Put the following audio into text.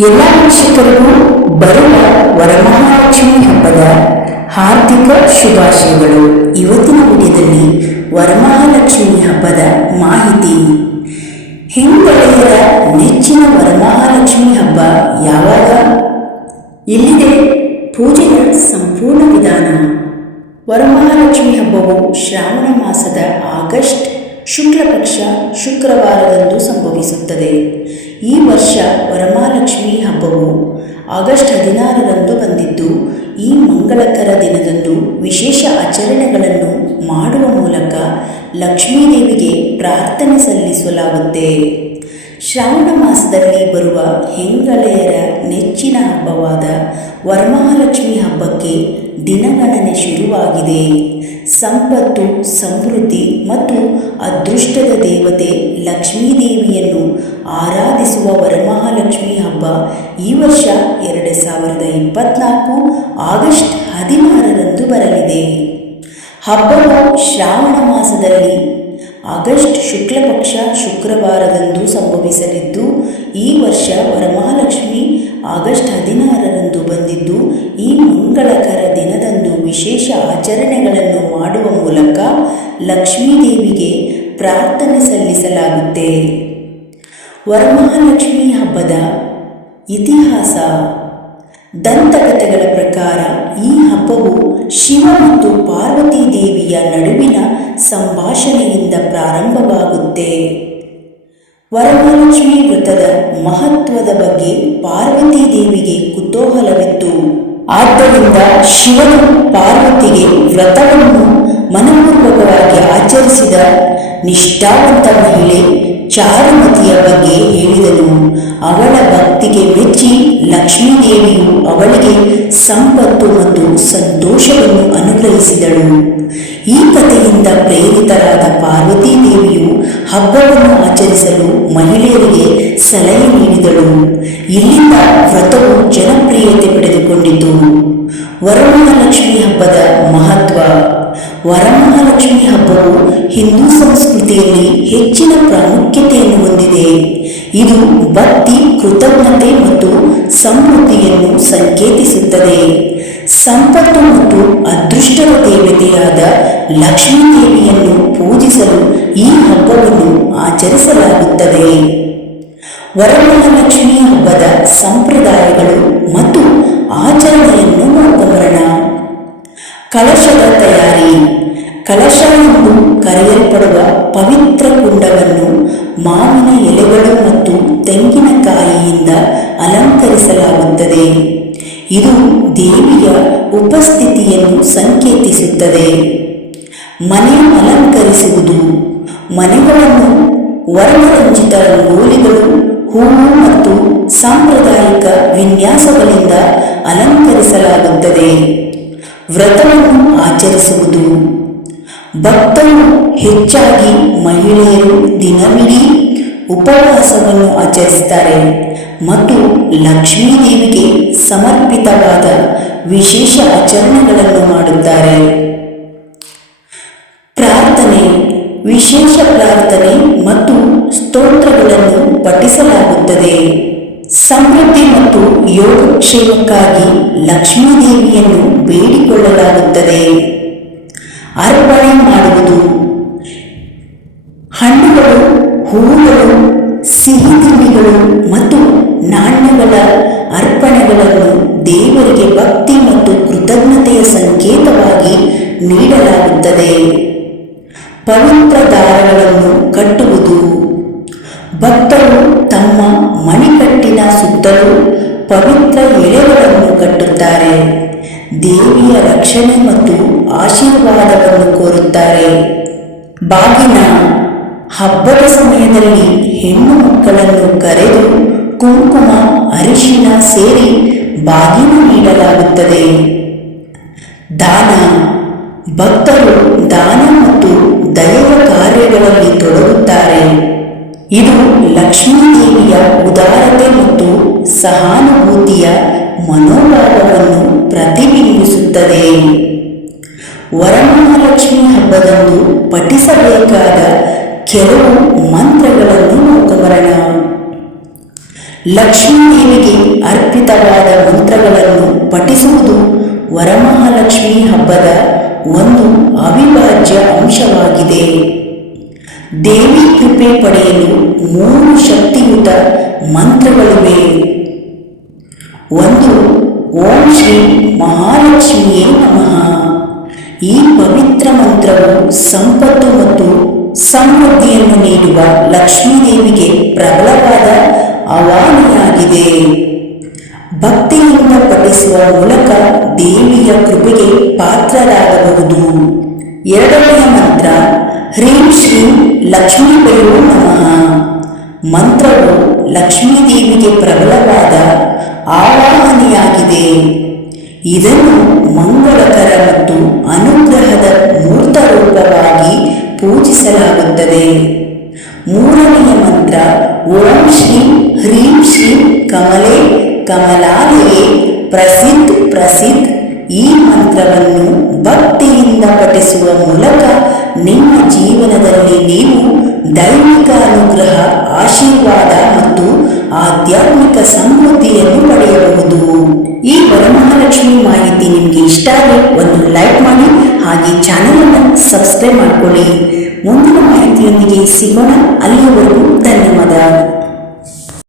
ಎಲ್ಲ ವೀಕ್ಷಕರಿಗೂ ಬರುವ ವರಮಹಾಲಕ್ಷ್ಮಿ ಹಬ್ಬದ ಹಾರ್ದಿಕ ಶುಭಾಶಯಗಳು. ಇವತ್ತಿನ ವಿಡಿಯೋದಲ್ಲಿ ವರಮಹಾಲಕ್ಷ್ಮಿ ಹಬ್ಬದ ಮಾಹಿತಿ. ಹೆಂಗಳೆಯರ ನೆಚ್ಚಿನ ವರಮಹಾಲಕ್ಷ್ಮಿ ಹಬ್ಬ ಯಾವಾಗ? ಇಲ್ಲಿದೆ ಪೂಜೆಯ ಸಂಪೂರ್ಣ ವಿಧಾನ. ವರಮಹಾಲಕ್ಷ್ಮಿ ಹಬ್ಬವು ಶ್ರಾವಣ ಮಾಸದ ಆಗಸ್ಟ್ ಶುಕ್ಲ ಪಕ್ಷ ಶುಕ್ರವಾರದಂದು ಸಂಭವಿಸುತ್ತದೆ. ಈ ವರ್ಷ ವರಮಹಾಲಕ್ಷ್ಮಿ ಹಬ್ಬವು ಆಗಸ್ಟ್ ಹದಿನಾರರಂದು ಬಂದಿದ್ದು, ಈ ಮಂಗಳಕರ ದಿನದಂದು ವಿಶೇಷ ಆಚರಣೆಗಳನ್ನು ಮಾಡುವ ಮೂಲಕ ಲಕ್ಷ್ಮೀದೇವಿಗೆ ಪ್ರಾರ್ಥನೆ ಸಲ್ಲಿಸಲಾಗುತ್ತೆ. ಶ್ರಾವಣ ಮಾಸದಲ್ಲಿ ಬರುವ ಹೆಂಗಳೆಯರ ನೆಚ್ಚಿನ ಹಬ್ಬವಾದ ವರಮಹಾಲಕ್ಷ್ಮಿ ಹಬ್ಬಕ್ಕೆ ದಿನಗಣನೆ ಶುರುವಾಗಿದೆ. ಸಂಪತ್ತು, ಸಮೃದ್ಧಿ ಮತ್ತು ಅದೃಷ್ಟದ ದೇವತೆ ಲಕ್ಷ್ಮೀದೇವಿಯನ್ನು ಆರಾಧಿಸುವ ವರಮಹಾಲಕ್ಷ್ಮಿ ಹಬ್ಬ ಈ ವರ್ಷ ಎರಡು ಸಾವಿರದ ಇಪ್ಪತ್ನಾಲ್ಕು ಆಗಸ್ಟ್ ಹದಿನಾರರಂದು ಬರಲಿದೆ. ಹಬ್ಬವು ಶ್ರಾವಣ ಮಾಸದಲ್ಲಿ ಆಗಸ್ಟ್ ಶುಕ್ಲಪಕ್ಷ ಶುಕ್ರವಾರದಂದು ಸಂಭವಿಸಲಿದ್ದು, ಈ ವರ್ಷ ವರಮಹಾಲಕ್ಷ್ಮಿ ಆಗಸ್ಟ್ ಹದಿನಾರರಂದು ಬಂದಿದ್ದು, ಈ ಮಂಗಳಕರ ವಿಶೇಷ ಆಚರಣೆಗಳನ್ನು ಮಾಡುವ ಮೂಲಕ ಲಕ್ಷ್ಮೀದೇವಿಗೆ ಪ್ರಾರ್ಥನೆ ಸಲ್ಲಿಸಲಾಗುತ್ತೆ. ವರಮಹಾಲಕ್ಷ್ಮಿ ಹಬ್ಬದ ಇತಿಹಾಸ. ದಂತಕಥೆಗಳ ಪ್ರಕಾರ ಈ ಹಬ್ಬವು ಶಿವ ಮತ್ತು ಪಾರ್ವತಿ ದೇವಿಯ ನಡುವಿನ ಸಂಭಾಷಣೆಯಿಂದ ಪ್ರಾರಂಭವಾಗುತ್ತೆ. ವರಮಹಾಲಕ್ಷ್ಮಿ ವ್ರತದ ಮಹತ್ವದ ಬಗ್ಗೆ ಪಾರ್ವತಿ ದೇವಿಗೆ ಕುತೂಹಲವಿತ್ತು. ಆದ್ದರಿಂದ ಶಿವನು ಪಾರ್ವತಿಗೆ ವ್ರತವನ್ನು ಮನಪೂರ್ವಕವಾಗಿ ಆಚರಿಸಿದ ನಿಷ್ಠಾವಂತ ಮಹಿಳೆ ಚಾರುಮತಿಯ ಬಗ್ಗೆ ಹೇಳಿದನು. ಅವಳ ಭಕ್ತಿಗೆ ಮೆಚ್ಚಿ ಲಕ್ಷ್ಮೀದೇವಿಯು ಅವಳಿಗೆ ಸಂಪತ್ತು ಮತ್ತು ಸಂತೋಷವನ್ನು ಅನುಗ್ರಹಿಸಿದಳು. ಈ ಕಥೆಯಿಂದ ಪ್ರೇರಿತರಾದ ಪಾರ್ವತೀ ದೇವಿಯು ಹಬ್ಬವನ್ನು ಆಚರಿಸಲು ಮಹಿಳೆಯರಿಗೆ ಸಲಹೆ ನೀಡಿದಳು. ಇಲ್ಲಿಂದ ವ್ರತವು ಜನಪ್ರಿಯತೆ ಪಡೆದುಕೊಂಡಿತು ವರಮಹಾಲಕ್ಷ್ಮಿ ಹಬ್ಬದ ಮಹತ್ವ. ವರಮಹಾಲಕ್ಷ್ಮಿ ಹಬ್ಬವು ಹಿಂದೂ ಸಂಸ್ಕೃತಿಯಲ್ಲಿ ಹೆಚ್ಚಿನ ಪ್ರಾಮುಖ್ಯತೆಯನ್ನು ಹೊಂದಿದೆ. ಇದು ಭಕ್ತಿ, ಕೃತಜ್ಞತೆ ಮತ್ತು ಸಮೃದ್ಧಿಯನ್ನು ಸಂಕೇತಿಸುತ್ತದೆ. ಸಂಪತ್ತು ಮತ್ತು ಅದೃಷ್ಟದ ದೇವತೆಯಾದ ಲಕ್ಷ್ಮೀ ದೇವಿಯನ್ನು ಪೂಜಿಸಲು ಈ ಹಬ್ಬವನ್ನು ಆಚರಿಸಲಾಗುತ್ತದೆ. ವರಮಹಾಲಕ್ಷ್ಮಿ ಹಬ್ಬದ ಸಂಪ್ರದಾಯಗಳು ಮತ್ತು ಆಚರಣೆಯನ್ನು ನೋಡ್ಕೊಂಬರೋಣ ಕಲಶದ ತಯಾರಿ. ಕಲಶ ಎಂದು ಕರೆಯಲ್ಪಡುವ ಪವಿತ್ರ ಕುಂಡವನ್ನು ಮಾವಿನ ಎಲೆಗಳು ಮತ್ತು ತೆಂಗಿನಕಾಯಿಯಿಂದ ಅಲಂಕರಿಸಲಾಗುತ್ತದೆ. ಇದು ದೇವಿಯ ಉಪಸ್ಥಿತಿಯನ್ನು ಸಂಕೇತಿಸುತ್ತದೆ. ಮನೆ ಅಲಂಕರಿಸುವುದು. ಮನೆಗಳನ್ನು ವರ್ಣರಂಜಿತ ರಂಗೋಲಿಗಳು ಹೂವು ಮತ್ತು ಸಾಂಪ್ರದಾಯಿಕ ವಿನ್ಯಾಸಗಳಿಂದ ಅಲಂಕರಿಸಲಾಗುತ್ತದೆ. ವ್ರತವನ್ನು ಆಚರಿಸುವುದು. ಭಕ್ತರು ಹೆಚ್ಚಾಗಿ ಮಹಿಳೆಯರು ದಿನವಿಡೀ ಉಪವಾಸವನ್ನು ಆಚರಿಸುತ್ತಾರೆ ಮತ್ತು ಲಕ್ಷ್ಮೀದೇವಿಗೆ ಸಮರ್ಪಿತವಾದ ವಿಶೇಷ ಆಚರಣೆಗಳನ್ನು ಮಾಡುತ್ತಾರೆ. ಪ್ರಾರ್ಥನೆ, ವಿಶೇಷ ಪ್ರಾರ್ಥನೆ ಮತ್ತು ಸ್ತೋತ್ರಗಳನ್ನು ಪಠಿಸಲಾಗುತ್ತದೆ. ಸಮೃದ್ಧಿ ಮತ್ತು ಯೋಗಕ್ಷೇಮಕ್ಕಾಗಿ ಲಕ್ಷ್ಮೀದೇವಿಯನ್ನು ಬೇಡಿಕೊಳ್ಳಲಾಗುತ್ತದೆ. ಅರ್ಪಣೆ ಮಾಡುವುದು. ಹಣ್ಣುಗಳು, ಹೂವುಗಳು ಸಿಹಿ ತಿಂಡಿಗಳು ಮತ್ತು ನಾಣ್ಯಗಳ ಅರ್ಪಣೆಗಳನ್ನು ದೇವರಿಗೆ ಭಕ್ತಿ ಮತ್ತು ಕೃತಜ್ಞತೆಯ ಸಂಕೇತವಾಗಿ ನೀಡಲಾಗುತ್ತದೆ. ಪವಿತ್ರ ದಾರಗಳನ್ನು ಕಟ್ಟುವುದು. ಸುತ್ತಲೂ ಪವಿತ್ರ ಎಳೆಗಳನ್ನು ಕಟ್ಟುತ್ತಾರೆ. ದೇವಿಯ ರಕ್ಷಣೆ ಮತ್ತು ಆಶೀರ್ವಾದವನ್ನು ಕೋರುತ್ತಾರೆ. ಬಾಗಿನ ಹಬ್ಬದ ಸಮಯದಲ್ಲಿ ಹೆಣ್ಣು ಮಕ್ಕಳನ್ನು ಕರೆದು ಕುಂಕುಮ, ಅರಿಶಿನ ಸೇರಿ ಬಾಗಿನ ನೀಡಲಾಗುತ್ತದೆ. ದಾನ. ಭಕ್ತರು ದಾನ ಮತ್ತು ದೈವ ಕಾರ್ಯಗಳಲ್ಲಿ ತೊಡಗುತ್ತಾರೆ. ಇದು ಲಕ್ಷ್ಮೀದೇವಿಯ ಉದಾರತೆ ಸಹಾನುಭೂತಿಯ ಮನೋಭಾವವನ್ನು ಪ್ರತಿಬಿಂಬಿಸುತ್ತದೆ. ವರಮಹಾಲಕ್ಷ್ಮಿ ಹಬ್ಬದಂದು ಪಠಿಸಬೇಕಾದ ಕೆಲವು ಮಂತ್ರಗಳನ್ನು ನೋಡ್ಕೊಂಬರೋಣ ಲಕ್ಷ್ಮೀದೇವಿಗೆ ಅರ್ಪಿತವಾದ ಮಂತ್ರಗಳನ್ನು ಪಠಿಸುವುದು ವರಮಹಾಲಕ್ಷ್ಮಿ ಹಬ್ಬದ ಒಂದು ಅವಿಭಾಜ್ಯ ಅಂಶವಾಗಿದೆ. ದೇವಿ ಕೃಪೆ ಪಡೆಯಲು ಮೂರು ಶಕ್ತಿಯುತ ಮಂತ್ರಗಳಿವೆ ಒಂದು ಓಂ ಶ್ರೀ ಮಹಾಲಕ್ಷ್ಮಿಯೇ ನಮಃ. ಈ ಪವಿತ್ರ ಮಂತ್ರವು ಸಂಪತ್ತು ಮತ್ತು ಸಮೃದ್ಧಿಯನ್ನು ನೀಡುವ ಲಕ್ಷ್ಮೀದೇವಿಗೆ ಪ್ರಬಲವಾದ ಅವಾನಿಯಾಗಿದೆ ಭಕ್ತಿಯಿಂದ ಪಠಿಸುವ ಮೂಲಕ ದೇವಿಯ ಕೃಪೆಗೆ ಪಾತ್ರರಾಗಬಹುದು. ಎರಡನೆಯ ಮಂತ್ರ, ಹ್ರೀಂ ಶ್ರೀಂ ಲಕ್ಷ್ಮೀಬಯೋ ನಮಃ. ಮಂತ್ರವು ಲಕ್ಷ್ಮೀದೇವಿಗೆ ಪ್ರಬಲವಾದ ಆವಾಹನೆಯಾಗಿದೆ ಇದನ್ನು ಮಂಗಳಕರ ಮತ್ತು ಅನುಗ್ರಹದ ಮೂರ್ತ ರೂಪವಾಗಿ ಪೂಜಿಸಲಾಗುತ್ತದೆ. ಮೂರನೆಯ ಮಂತ್ರ, ಓಂ ಶ್ರೀ ಹ್ರೀಂ ಶ್ರೀ ಕಮಲೆ ಕಮಲಾಲಯೇ ಪ್ರಸಿದ್ಧ ಪ್ರಸಿದ್ಧ. ಈ ಮಂತ್ರವನ್ನು ಭಕ್ತಿಯಿಂದ ಪಠಿಸುವ ಮೂಲಕ ನಿಮ್ಮ ಜೀವನದಲ್ಲಿ ನೀವು ದೈವಿಕ ಅನುಗ್ರಹ, ಆಶೀರ್ವಾದ ಮತ್ತು ಆಧ್ಯಾತ್ಮಿಕ ಸಮೃದ್ಧಿಯನ್ನು ಪಡೆಯಬಹುದು. ಈ ವರಮಹಾಲಕ್ಷ್ಮಿ ಮಾಹಿತಿ ನಿಮಗೆ ಇಷ್ಟ ಆದರೆ ಒಂದು ಲೈಕ್ ಮಾಡಿ, ಹಾಗೆ ಚಾನೆಲ್ ಅನ್ನು ಸಬ್ಸ್ಕ್ರೈಬ್ ಮಾಡಿಕೊಳ್ಳಿ. ಮುಂದಿನ ಮಾಹಿತಿಯೊಂದಿಗೆ ಸಿಗೋಣ. ಅಲ್ಲಿಯವರೆಗೂ ಧನ್ಯವಾದ.